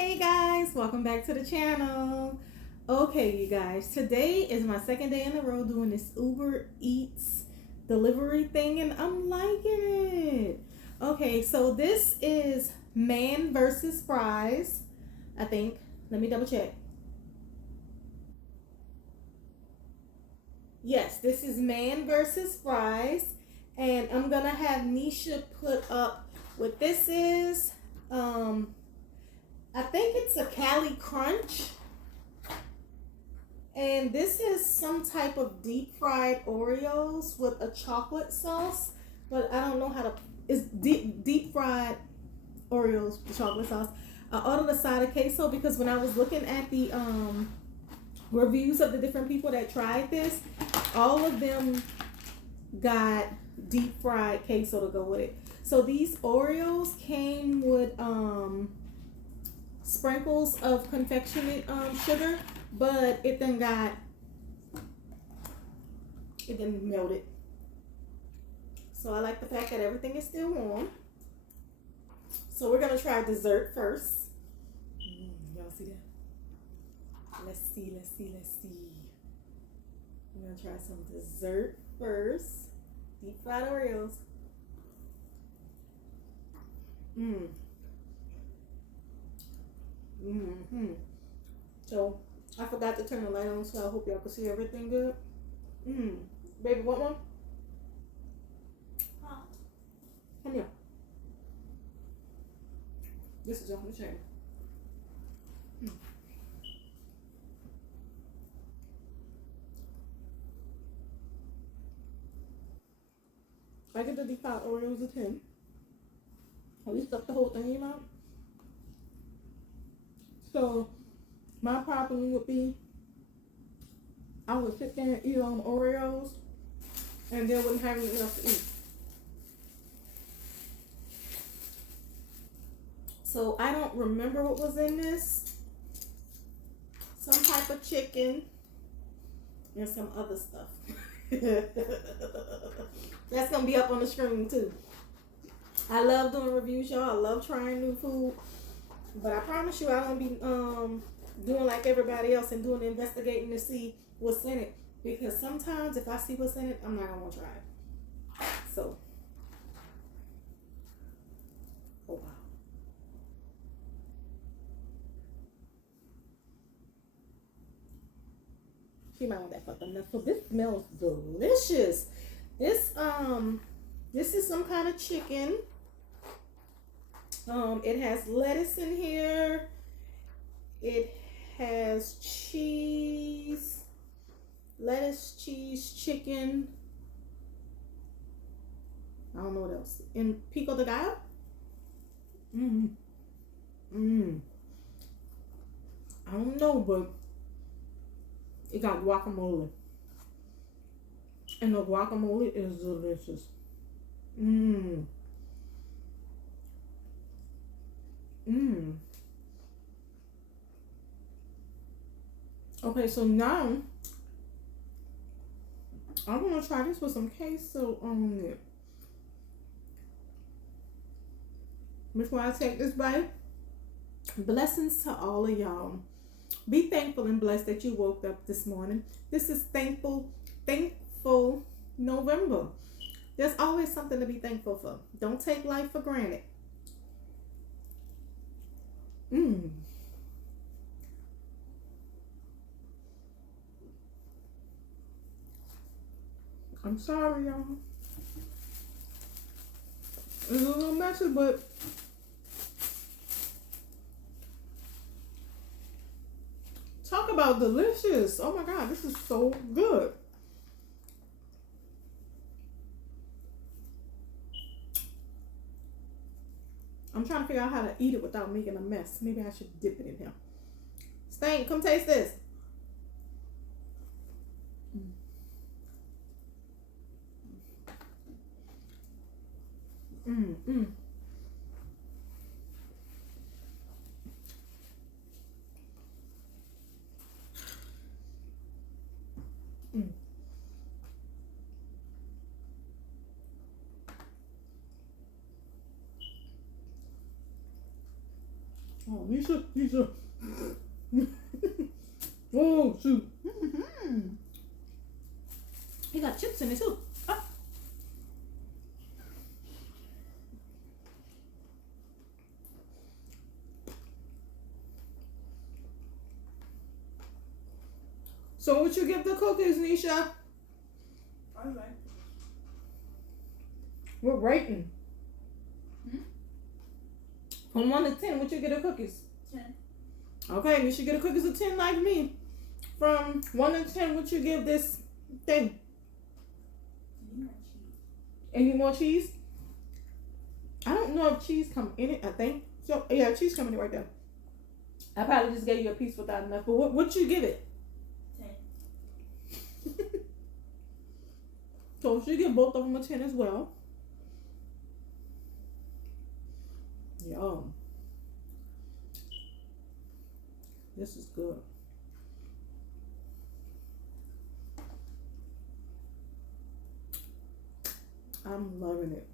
Hey guys, welcome back to the channel. Okay, you guys, today is my second day in a row doing this Uber Eats delivery thing, and I'm liking it. Okay, so this is man versus fries, I think. Let me double check. Yes, this is man versus fries, and I'm gonna have Nisha put up what this is. Um, I think it's a Cali Crunch. And this is some type of deep fried Oreos with a chocolate sauce, but I don't know how to. It's deep fried Oreos with chocolate sauce. I ordered a side of queso because when I was looking at the reviews of the different people that tried this, all of them got deep fried queso to go with it. So these Oreos came with sprinkles of confectionate sugar, but it then melted. So I like the fact that everything is still warm. So we're gonna try dessert first. Y'all see that? Let's see. We're gonna try some dessert first. Deep fried Oreos. So I forgot to turn the light on, so I hope y'all can see everything good. Baby, want one? Huh? Come here. This is on the chain. I get the deep fried Oreos a 10. At least stuff the whole thing in your mouth. So my problem would be I would sit there and eat on Oreos and then wouldn't have enough to eat. So I don't remember what was in this. Some type of chicken and some other stuff. That's gonna be up on the screen too. I love doing reviews, y'all. I love trying new food. But I promise you I won't be doing like everybody else and doing the investigating to see what's in it. Because sometimes if I see what's in it, I'm not gonna want to try it. So, oh wow. She might want that fucking enough. So this smells delicious. This is some kind of chicken. It has lettuce in here. It has cheese, lettuce, cheese, chicken. I don't know what else. And pico de gallo. I don't know, but it got guacamole. And the guacamole is delicious. Okay, so now I'm gonna try this with some queso on it. Before I take this bite, blessings to all of y'all. Be thankful and blessed that you woke up this morning. This is thankful November. There's always something to be thankful for. Don't take life for granted. I'm sorry, y'all. It's a little messy, but talk about delicious. Oh my God, this is so good. I'm trying to figure out how to eat it without making a mess. Maybe I should dip it in here. Stank, come taste this. Oh, Nisha. Oh, shoot. He got chips in it too. Ah. So what you give the cookies, Nisha? I like it. We're rating. From 1 to 10, what you get the cookies? 10. Okay, you should get the cookies a 10 like me. From 1 to 10, what you give this thing? Any more cheese? I don't know if cheese come in it, I think. So, yeah, cheese come in it right there. I probably just gave you a piece without enough. But what you give it? 10. So she give both of them a 10 as well. Yum. This is good. I'm loving it.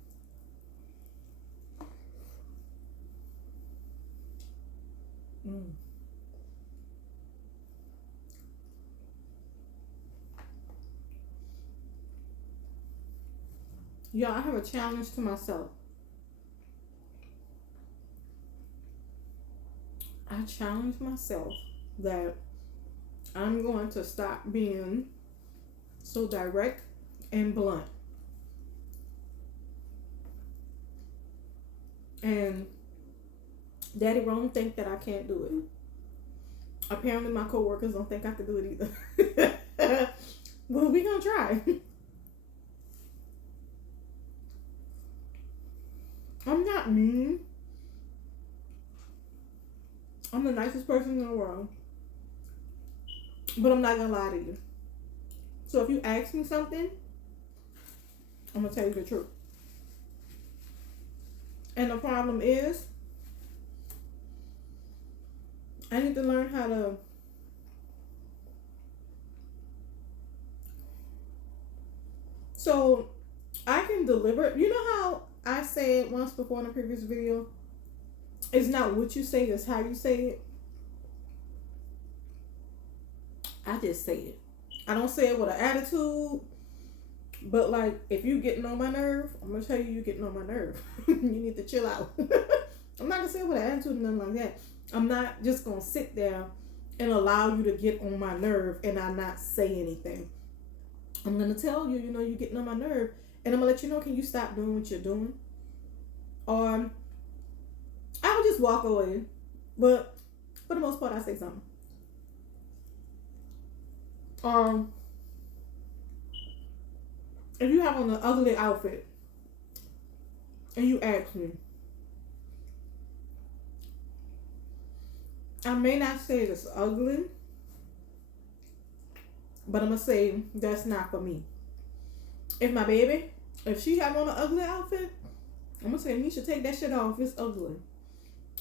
Yeah, I have a challenge to myself. I challenge myself that I'm going to stop being so direct and blunt. And Daddy Rome think that I can't do it. Apparently my coworkers don't think I can do it either. Well, we gonna try. I'm not mean. I'm the nicest person in the world. But I'm not gonna lie to you. So if you ask me something, I'm gonna tell you the truth. And the problem is, I need to learn how to so I can deliver. You know how I said once before in a previous video, it's not what you say, it's how you say it. I just say it. I don't say it with an attitude, but like if you getting on my nerve, I'm gonna tell you you're getting on my nerve. You need to chill out. I'm not gonna say it with an attitude and nothing like that. I'm not just gonna sit there and allow you to get on my nerve and I not say anything. I'm gonna tell you, you're getting on my nerve, and I'm gonna let you know, can you stop doing what you're doing? Or I would just walk away. But for the most part, I say something. If you have on an ugly outfit and you ask me, I may not say it's ugly, but I'm gonna say that's not for me. If my baby, if she have on an ugly outfit, I'm gonna say, Nisha, take that shit off, it's ugly.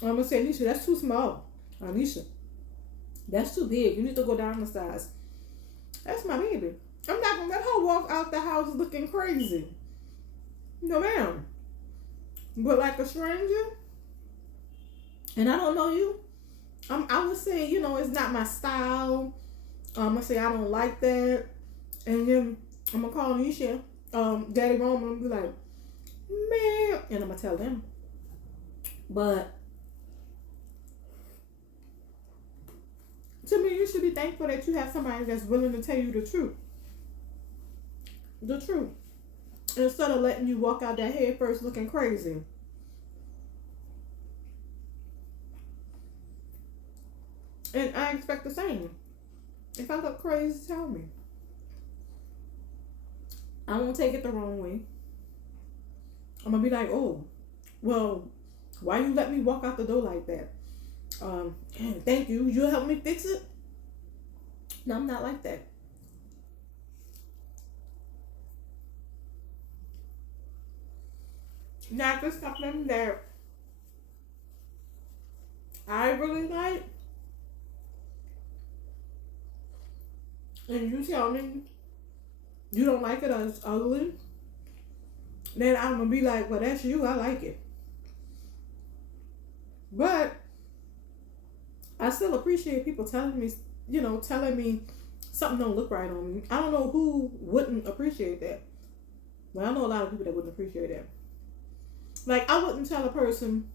Or I'm gonna say, Nisha, that's too small. Or Nisha, that's too big, you need to go down the size. That's my baby. I'm not gonna let her walk out the house looking crazy. No ma'am. But like a stranger, and I don't know you, I would say, it's not my style. I'm gonna say I don't like that. And then I'm gonna call Nisha, Daddy Rome, and be like, man, and I'm gonna tell them. But to me, you should be thankful that you have somebody that's willing to tell you the truth. The truth. Instead of letting you walk out that head first looking crazy. And I expect the same. If I look crazy, tell me. I won't take it the wrong way. I'm gonna be like, oh, well, why you let me walk out the door like that? Thank you. You'll help me fix it? No, I'm not like that. Now, if it's something that I really like, and you tell me you don't like it or it's ugly, then I'm gonna be like, well, that's you, I like it. But I still appreciate people telling me, telling me something don't look right on me. I don't know who wouldn't appreciate that. But I know a lot of people that wouldn't appreciate that. Like, I wouldn't tell a person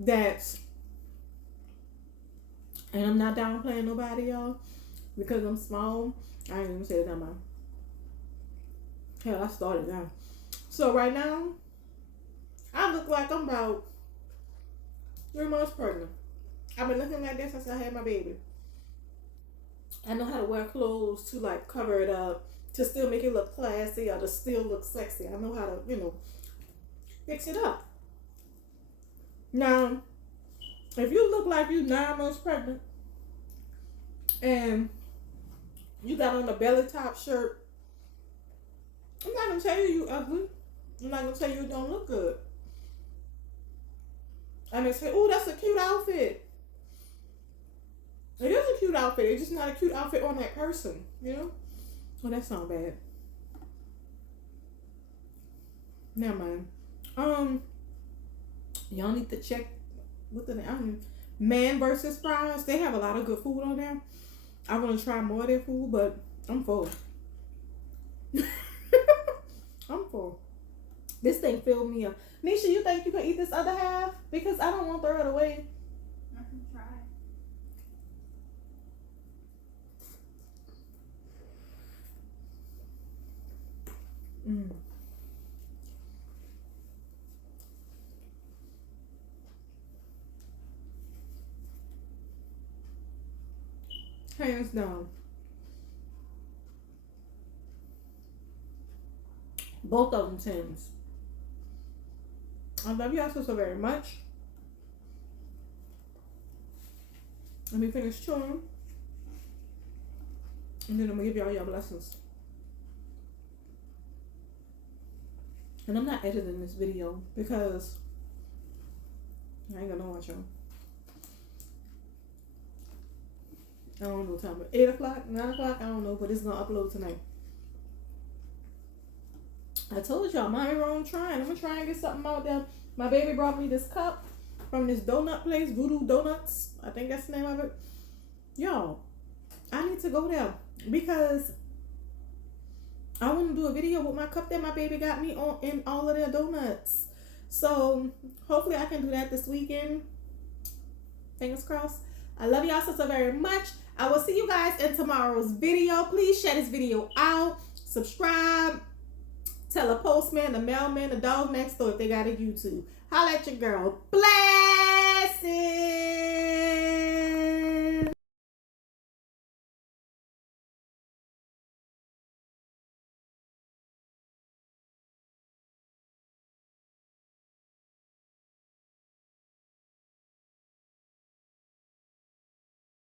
that, and I'm not downplaying nobody, y'all, because I'm small. I ain't even say that now. Hell, I started now. So right now, I look like I'm about 3 months pregnant. I've been looking like this since I had my baby. I know how to wear clothes to like cover it up, to still make it look classy or to still look sexy. I know how to, fix it up. Now, if you look like you 9 months pregnant and you got on a belly top shirt, I'm not gonna tell you ugly. I'm not gonna tell you don't look good. I may say, oh, that's a cute outfit. It is a cute outfit. It's just not a cute outfit on that person, Well, that sounds bad. Never mind. Y'all need to check what the Man versus Fries. They have a lot of good food on there. I want to try more of their food, but I'm full. I'm full. This thing filled me up. Nisha, you think you can eat this other half? Because I don't want to throw it away. I can try. Hands down. Both of them 10s. I love y'all so very much. Let me finish chewing. And then I'm going to give y'all your blessings. And I'm not editing this video because I ain't gonna watch y'all. I don't know what time. 8 o'clock, 9 o'clock, I don't know, but it's gonna upload tonight. I told y'all, my own trying. I'm gonna try and get something out there. My baby brought me this cup from this donut place, Voodoo Donuts. I think that's the name of it. Y'all, I need to go there because I want to do a video with my cup that my baby got me on in all of their donuts. So hopefully I can do that this weekend. Fingers crossed. I love y'all so very much. I will see you guys in tomorrow's video. Please share this video out. Subscribe. Tell a postman, the mailman, the dog next door if they got a YouTube. Holla at your girl. Blessings.